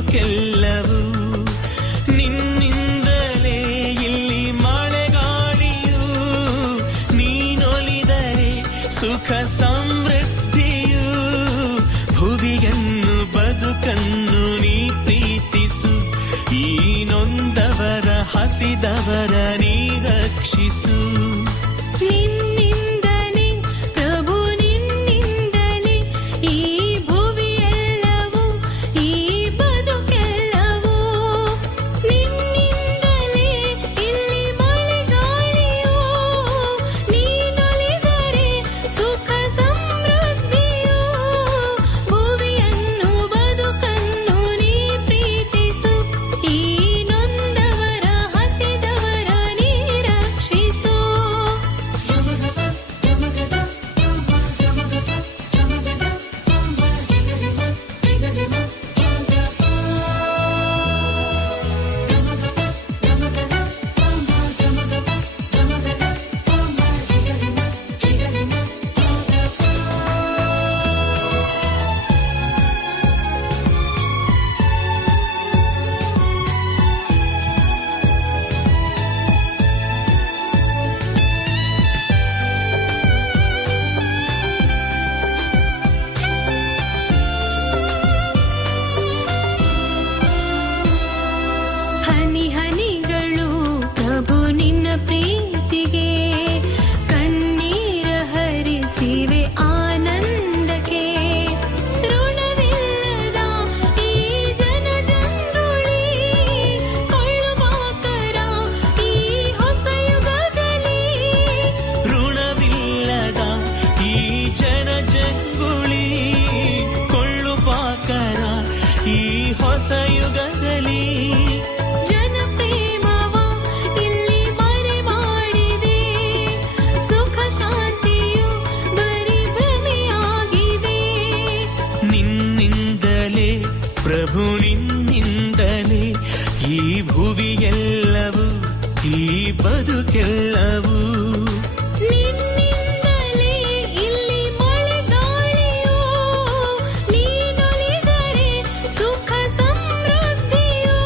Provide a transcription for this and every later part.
ಬದುಕೆಲ್ಲವೂ ನಿನ್ನಿಂದಲೇ. ಇಲ್ಲಿ ಮಳೆಗಾಳಿಯೂ ನೀನೊಲಿದರೆ ಸುಖ ಸಮೃದ್ಧಿಯೂ. ಭುವಿಯನ್ನು ಬದುಕನ್ನು ನೀ ಪ್ರೀತಿಸು. ಈ ನೊಂದವರ ಹಸಿದವರ ನೀ ರಕ್ಷಿಸು. ಪ್ರಭು ನಿನ್ನಿಂದಲೇ ಈ ಭುವಿಯೆಲ್ಲವೂ ಈ ಬದುಕೆಲ್ಲವೂ. ನಿನ್ನಿಂದಲೇ ಇಲ್ಲಿ ಮಳೆಗಾಳಿಯೂ ನೀನೊಲಿದರೆ ಸುಖ ಸಮೃದ್ಧಿಯೂ.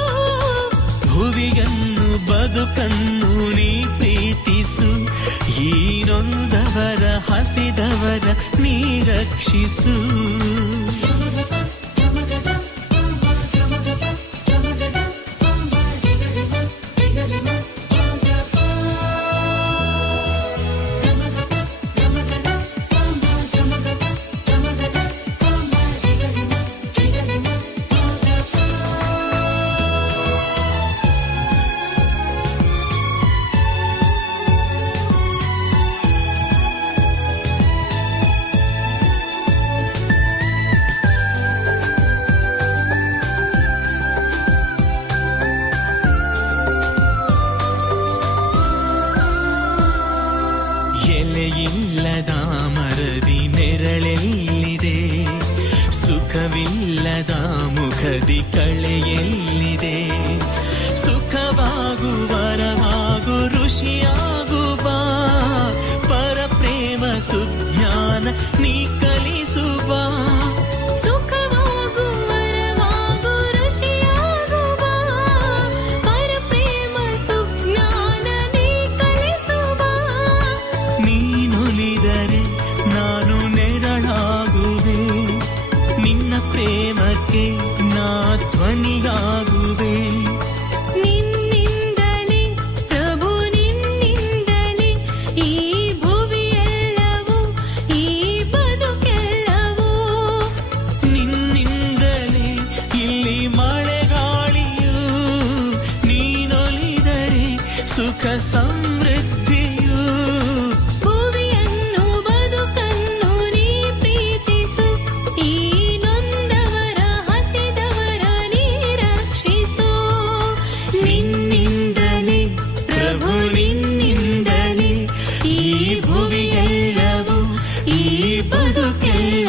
ಭುವಿಯನ್ನು ಬದುಕನ್ನು ನೀ ಪ್ರೀತಿಸು. ಈ ನೊಂದವರ ಹಸಿದವರ ನೀ ರಕ್ಷಿಸು. ಎಲೆಯಿಲ್ಲದ ಮರದಿ ನೆರಳೆಲ್ಲಿದೆ, ಸುಖವಿಲ್ಲದ ಮುಖದಿ ಕಳೆಯೆಲ್ಲಿದೆ. ಸುಖವಾಗು ವರವಾಗು ಋಷಿಯಾಗುವ ಪರಪ್ರೇಮ ಸುಜ್ಞಾನ ನೀ ಕಲಿಸುವ. ಪ್ರೇಮಕ್ಕೆ ನಾ ಧ್ವನಿಯಾಗುವೆ. ನಿನ್ನಿಂದಲೇ ಪ್ರಭು ನಿನ್ನಿಂದಲೇ ಈ ಭುವಿಯೆಲ್ಲವೂ ಈ ಬದುಕೆಲ್ಲವೂ. ನಿನ್ನಿಂದಲೇ ಇಲ್ಲಿ ಮಳೆಗಾಳಿಯೂ ನೀನೊಲಿದರೆ ಸುಖ ಸಮೃದ್ಧಿಯೂ. ನಿನ್ನಿಂದಲೇ ಈ ಭುವಿಯೆಲ್ಲವೂ ಈ ಬದುಕೆಲ್ಲ